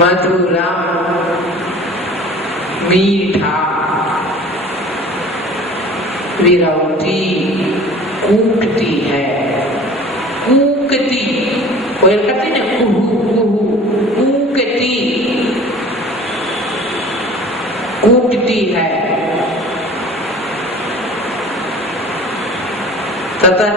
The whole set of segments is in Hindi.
मधुरा मीठा विरौती कूकती है, कूकती, कोयल कहते ना कुहू कुहू, कूकती, कूकती है। तथा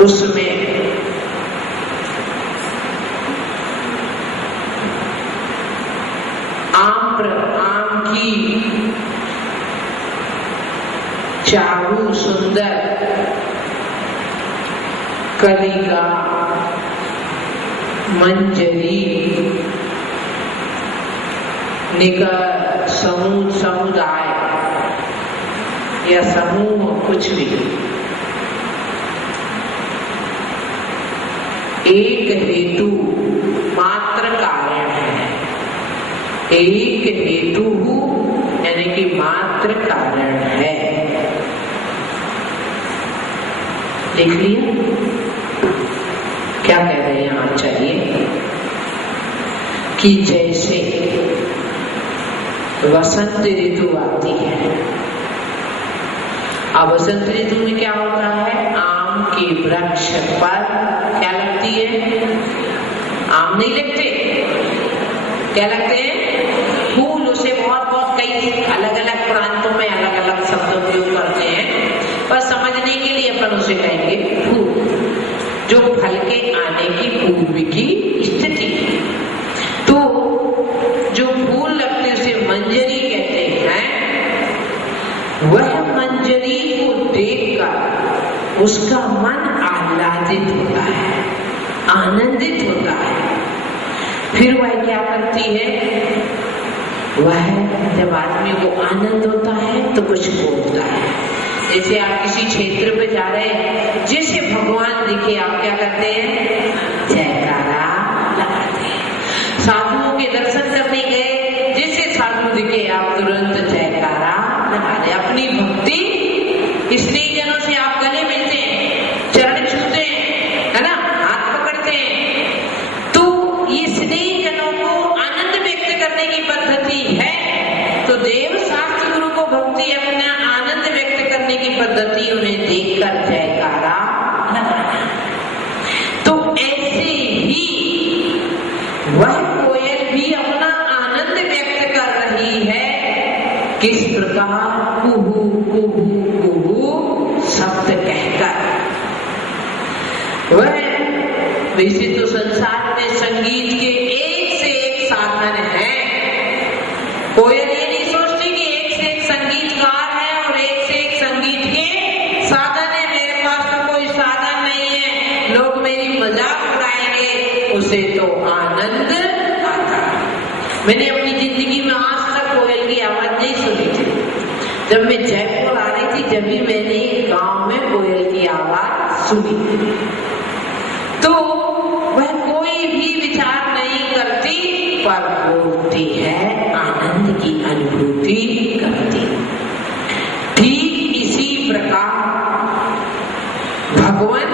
उसमें आम की चारू सुंदर कलिका मंजरी निकर समुदाय या समूह कुछ भी एक हेतु मात्र कारण है। एक हेतु यानी कि मात्र कारण है। देख लिया क्या कह रहे हैं यहाँ? चाहिए कि जैसे वसंत ऋतु आती है, अब वसंत ऋतु में क्या होता है? आम के वृक्ष पर क्या लगती है? आम नहीं लगते, क्या लगते हैं? फूल। उसे बहुत कई अलग अलग प्रांतों में अलग अलग शब्द उपयोग करते हैं, पर समझने के लिए अपन उसे कहेंगे फूल, जो फल के आने की पूर्व की स्थिति है। तो जो फूल लगते उसे मंजरी कहते हैं। वह मंजरी को देखकर उसका मन आह्लादित होता है, आनंदित होता है। फिर वह क्या करती है? वह जब आदमी को आनंद होता है तो कुछ बोलता है। जैसे आप किसी क्षेत्र पे जा रहे हैं, जैसे भगवान दिखे आप क्या करते हैं? जयकारा लगाते हैं। साधुओं के दर्शन करने गए, जैसे साधु दिखे आप तुरंत जयकारा लगा दे। अपनी भक्ति स्नेही जनों से आप गले मिलते हैं, चरण छूते हैं, है ना, हाथ पकड़ते हैं, तो ये स्नेही जनों को आनंद व्यक्त करने की पद्धति है। तो देव शास्त्र गुरु को भक्ति अपना आनंद व्यक्त करने की पद्धति उन्हें देखकर जयकारा लगाना। तो ऐसे ही वह कोयल भी अपना आनंद व्यक्त कर रही है। किस प्रकार? कुहू कुहू कुहू शब्द कहकर। वह वैसे तो संसार में संगीत के एक से एक साधन है। कोयल ये नहीं सोचती कि एक से एक संगीतकार है और एक से एक संगीत के साधन है। मेरे पास तो कोई साधन नहीं है, लोग मेरी मजाक उड़ाएंगे, उसे तो आनंद आता है। मैंने अपनी जिंदगी में आज तक कोयल की आवाज नहीं सुनी थी। जब मैं जयपुर आ रही थी, जब भी मैंने गांव में कोयल की आवाज सुनी, तो वह कोई भी विचार नहीं करती, पर बोलती है, आनंद की अनुभूति करती। ठीक इसी प्रकार भगवान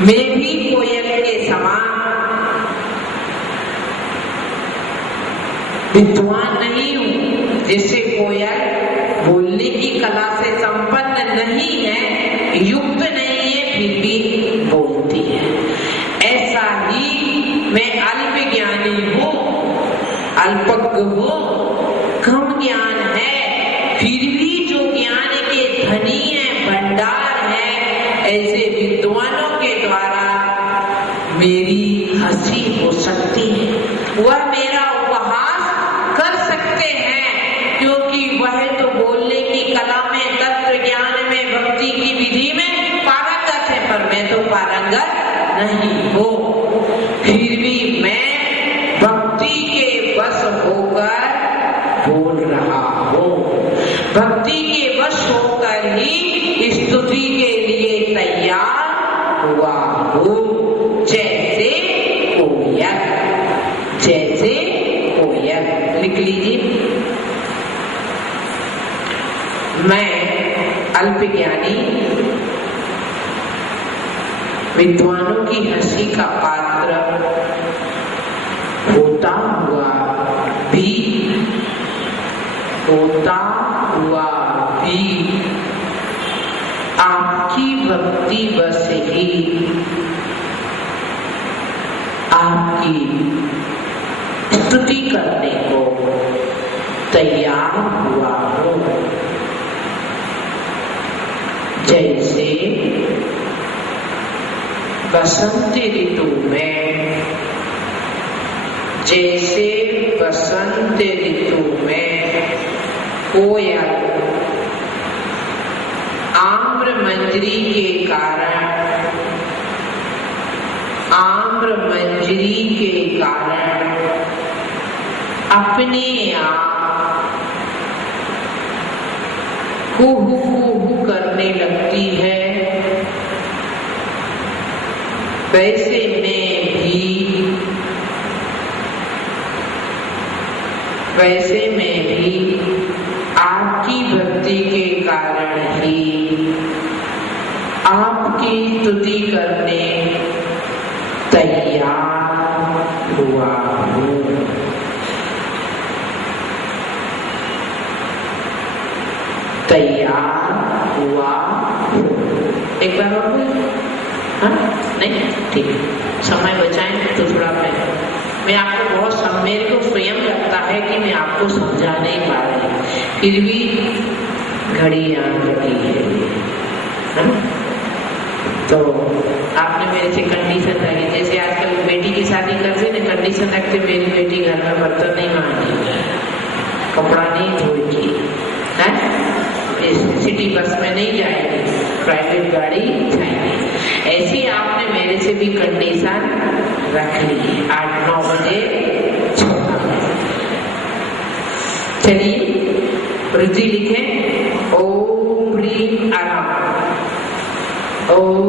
मैं भी कोयल के समान विद्वान नहीं हूं। जैसे कोयल बोलने की कला से संपन्न नहीं है, युक्त नहीं है, फिर भी बोलती है। ऐसा ही मैं अल्प ज्ञानी हूं, अल्पज्ञ हूं, कम ज्ञान है, फिर भी जो ज्ञान के धनी है, भंडार है, ऐसे विद्वानों के द्वारा मेरी हंसी हो सकती है। वह मेरा उपहास कर सकते हैं, क्योंकि वह तो बोलने की कला में, तत्व ज्ञान में, भक्ति की विधि में पारंगत है, पर मैं तो पारंगत नहीं हूं। फिर भी मैं भक्ति के वश होकर बोल रहा हूं, भक्ति के वश होकर ही स्तुति के लिए तैयार हुआ हूं। जैसे कोयल, जैसे कोयल। लिख लीजिए, मैं अल्पज्ञानी विद्वानों की हंसी का पात्र होता हुआ भी आपकी भक्ति बस ही आपकी स्तुति करने को तैयार हुआ हो। जैसे बसंत ऋतु में, जैसे बसंत ऋतु में कोयल आम्र मंजरी के कारण, आम्र मंजरी के कारण अपने आप कुहू करने लगती है, वैसे में भी आपकी भक्ति के कारण ही आपकी स्तुति करने तैयार हुआ हूँ। तैयार हुआ। एक बार और हाँ नहीं ठीक, समय बचाएं तो थोड़ा मैं आपको बहुत, मेरे को स्वयं लगता है कि मैं आपको समझा नहीं पा रही, फिर भी घड़ी आन लगी है। तो आपने मेरे से कंडीशन रखी, जैसे आजकल बेटी की शादी करते ना, कंडीशन रखते मेरी बेटी घर में बर्तन नहीं मांगेगी, कपड़ा नहीं धोएगी, सिटी बस में नहीं जाएगी, प्राइवेट गाड़ी जाएगी। ऐसी आपने मेरे से भी कंडीशन रख ली। 8-9 बजे चलिए रुचि लिखे। ओम ह्रीं अहम, ओम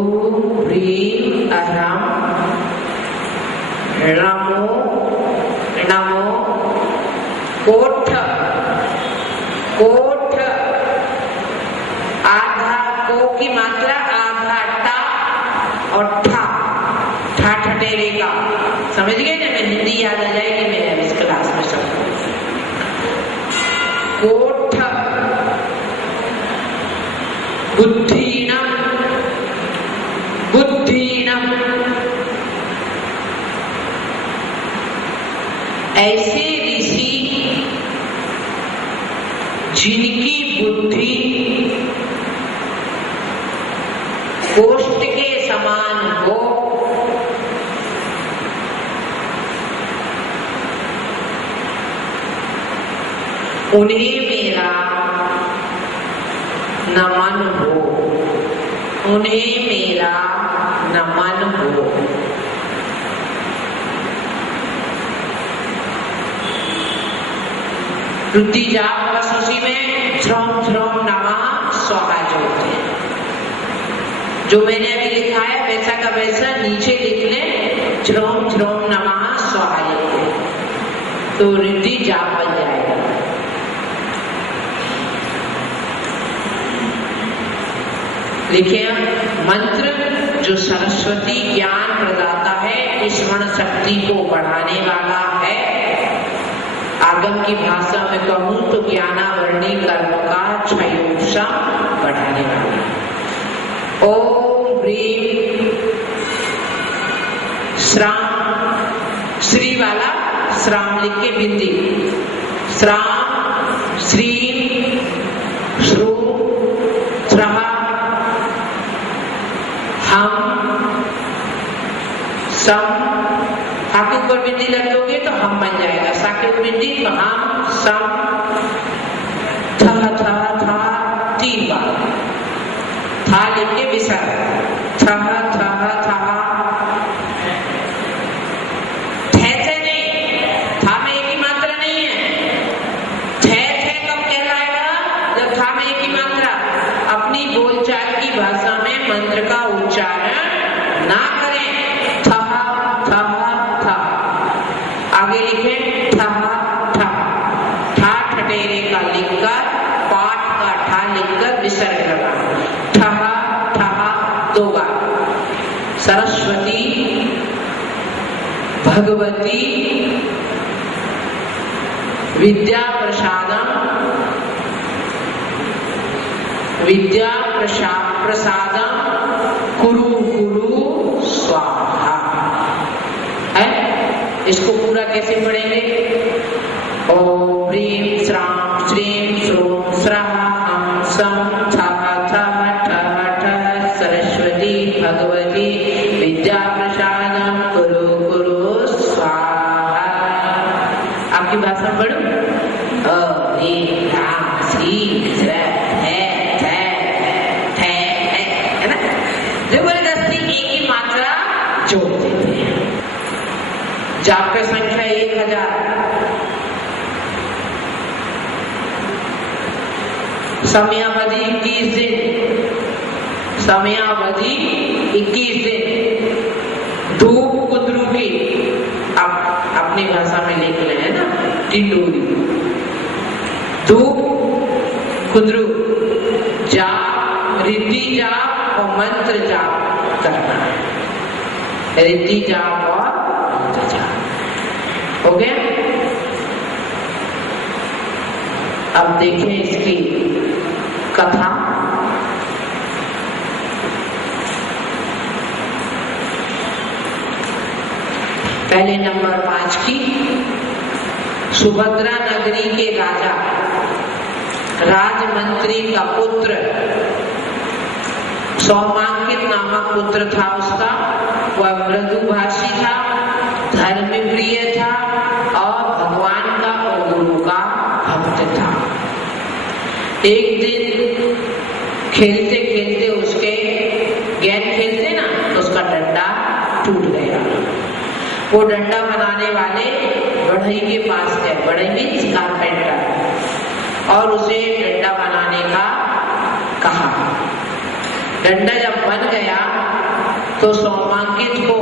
ह्रीं अहम, नमो नमो कोठ, कोठ आधा को की मात्रा आधा टा और ठा, ठा ठटेरे का, समझ गए ना? मैं हिंदी याद आ जाएगी मेरे इस क्लास में सबको। कोठ बुद्धिनम, बुद्धिनम, ऐसे ऋषि जिनकी बुद्धि कोष्ठ के समान हो, उन्हें मेरा नमन हो, उन्हें मेरा नमन हो। रुद्धि जाप बस उसी में श्रम श्रम नमः स्वाहा जोड़ते हैं। जो मैंने अभी लिखा है वैसा का वैसा नीचे लिख ले, श्रम श्रम नमः स्वाहा लिख ले, तो रुद्धि जाप बन जाएगा। लिखिए मंत्र जो सरस्वती ज्ञान प्रदाता है, स्मरण शक्ति को बढ़ाने वाला है। आगम की भाषा में कहूं तो ज्ञानावरणी कर्म का क्षयोक्षा बढ़ाने वाला है। ओम ह्रीं श्राम, श्री वाला श्राम लिख के बिंदी, श्राम श्रीम श्रू श्रह हम सम, आपके ऊपर बिंदी लग दोगे तो हम बन जाएगा, साके बिंदी तो हम सम, था था था 3 बार, था लिख के विसर्ग, था था था, थे थे नहीं, था में एक ही मात्रा नहीं है। थे थे कब कहलाएगा? जब था में एक ही मात्रा। अपनी बोलचाल की भाषा में मंत्र का उच्चारण ना करें। था था था, आगे लिखे था था, ठा ठटेरे का लिखकर, पाठ का ठा लिखकर विसर्ग लगा, ठा ठा 2 बार। सरस्वती भगवती विद्या प्रसादम कुरु कुरु स्वाहा है। इसको पूरा कैसे पढ़ेंगे? ओम ह्रीं श्रां श्रीं श्रूं स्वः हं सं छः छः ठः ठः सरस्वती भगवती विद्या प्रसादम कुरु कुरु स्वाहा। आपकी भाषा पढ़ो। ह्रीं ह्रां श्रीं श्रः जोड़ देते हैं। जाप की संख्या 1000। समयावधि 21 दिन। समयावधि 21 दिन। धूप कुंद्रू की आप अपनी भाषा में लिख रहे हैं ना, टिंडोरी। धूप कुंद्रू जाप, रिद्धि जाप और मंत्र जाप करना है। रिद्धि जाप और मंत्र जाप हो गया। अब देखें इसकी कथा। पहले नंबर 5 की। सुभद्रा नगरी के राजा राजमंत्री का पुत्र सौमांकित नामक पुत्र था उसका। वह मृदुभाषी था, धर्मप्रिय था और भगवान का और गुरु का भक्त था। एक दिन खेलते खेलते उसके गेंद खेलते ना, तो उसका डंडा टूट गया। वो डंडा बनाने वाले बढ़ई के पास गए। बढ़ई मीन्स कारपेंटर, और उसे डंडा बनाने का कहा। डंडा जब बन गया तो सौमांकित को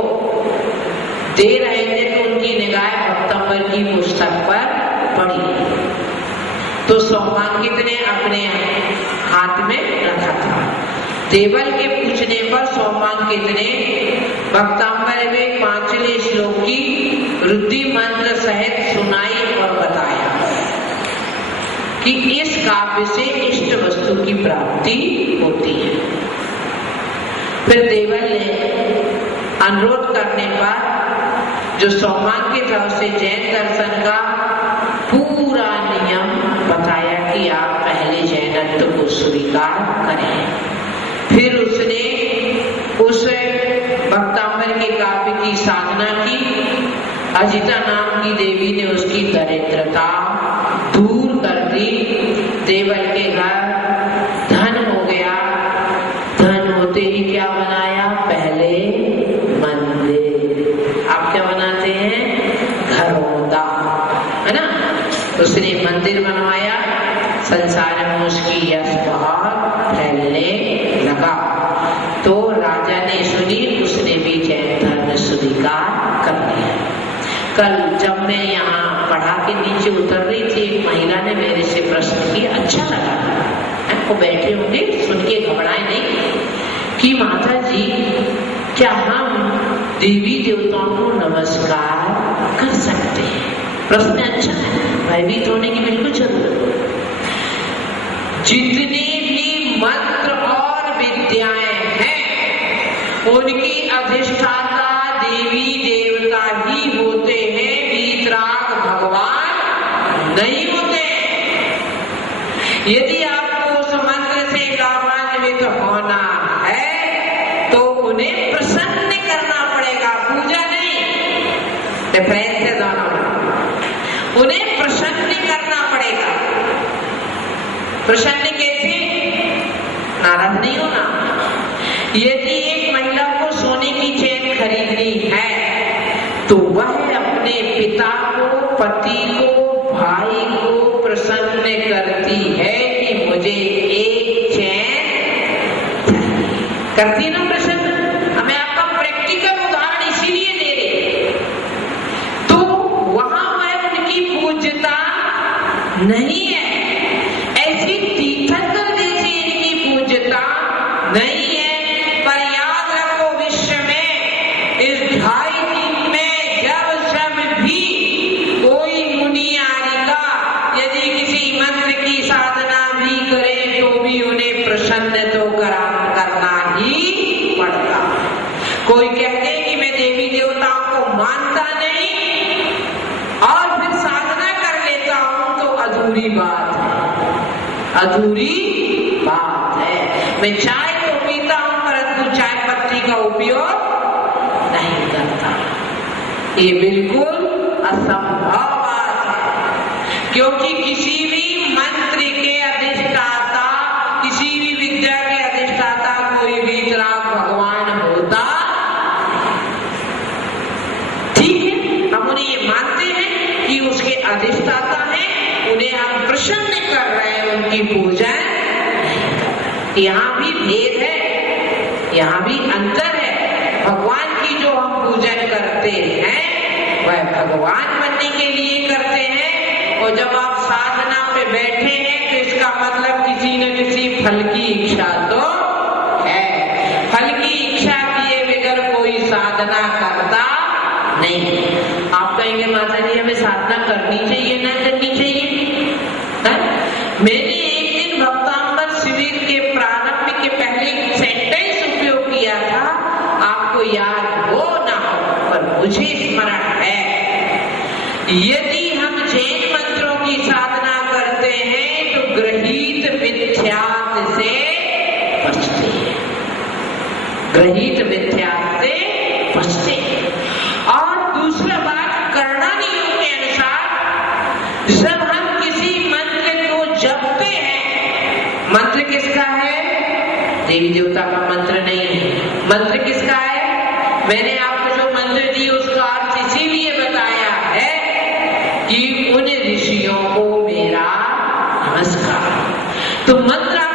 दे रहे थे, तो उनकी निगाह भक्तंबर की पुस्तक पर पड़ी। तो सौमांकित ने अपने हाथ में रखा था। देवल के पूछने पर सौमांकित ने भक्तंबर में 5वें श्लोक की रुद्धि मंत्र सहित सुनाई और बताया कि इस काव्य से इष्ट वस्तु की प्राप्ति होती है। फिर देवल ने अनुरोध करने पर जो सौमांकित था उसे जैन दर्शन का पूरा नियम बताया कि आप पहले जैनत्व को स्वीकार करें। फिर उसने उस भक्तांबर के काव्य की साधना की। अजिता नाम की देवी ने उसकी दरिद्रता दूर कर दी। देवल के घर धन हो गया। धन होते ही क्या बनाया? पहले मंदिर। आप क्या बनाते हैं? घरौंदा, है ना। उसने मंदिर बनवाया। संसार में उसकी यश बहुत फैलने लगा। तो राजा ने सुनी, उसने भी जैन धर्म स्वीकार कर लिया। कल जब मैं यहाँ पढ़ा के नीचे उतर रही थी, एक महिला ने मेरे से प्रश्न किया, अच्छा लगा। वो बैठे होंगे, सुन के घबराए नहीं कि माता जी क्या हम देवी देवताओं को नमस्कार कर सकते हैं? प्रश्न अच्छा है, भयभीत होने की बिल्कुल जरूरत नहीं। जितने भी मंत्र और विद्याएं हैं उनकी अधिष्ठाता देवी देवता ही होते हैं, वीतराग भगवान नहीं होते। यदि आपको उस मंत्र से लाभान्वित होना है तो उन्हें प्रसन्न करना पड़ेगा, पूजा नहीं। डिफरेंस है दोनों में। उन्हें प्रसन्न करना पड़ेगा। प्रसन्न कैसे? नाराज नहीं होना। यदि एक महिला को सोने की चेन खरीदनी है तो वह अपने पिता को, पति को, भाई को प्रसन्न करती है कि मुझे एक चैन करती ना प्रसन्न। हमें आपका प्रैक्टिकल उदाहरण इसीलिए दे रहे, तो वहां वह उनकी पूज्यता नहीं है। ऐसी तीर्थंकर जैसी इनकी पूज्यता नहीं है। पर याद रखो, विश्व में इस 2.5 दिन में जब सब भी कोई मुनियारिका अधूरी बात है, अधूरी बात है। मैं चाय तो पीता हूं परंतु चाय पत्ती का उपयोग नहीं करता, ये बिल्कुल असंभव बात है। क्योंकि किसी भी मंत्र के अधिष्ठाता, किसी भी विद्या के अधिष्ठाता कोई वीतराग भगवान होता, ठीक है, हम उन्हें ये मानते हैं कि उसके अधिष्ठाता हैं, उन्हें हम प्रसन्न कर रहे हैं, उनकी पूजा। यहाँ भी भेद है, यहाँ भी अंतर है। भगवान की जो हम पूजन करते हैं वह भगवान बनने के लिए करते हैं, और जब आप साधना पे बैठे हैं तो इसका मतलब किसी न किसी फल की इच्छा तो है। फल की इच्छा किए बगैर कोई साधना करता नहीं। आप कहेंगे माता जी हमें साधना करनी चाहिए ना करनी चाहिए? मैंने एक दिन भक्तांबर शिविर के प्रारंभ के पहले सेंटेंस उपयोग किया था, आपको याद हो ना हो पर मुझे स्मरण है। यदि हम जैन मंत्रों की साधना करते हैं तो ग्रहित मिथ्यात्व से बचते हैं, ग्रहित मिथ्यात्व से बचते हैं। और दूसरा बात, करना नियम के अनुसार जब हम किसी मंत्र को जपते हैं, मंत्र किसका है? देवी देवता का मंत्र नहीं है। मंत्र किसका है? मैंने आपको जो मंत्र दी उसका अर्थ इसीलिए बताया है कि उन ऋषियों को मेरा नमस्कार। तो मंत्र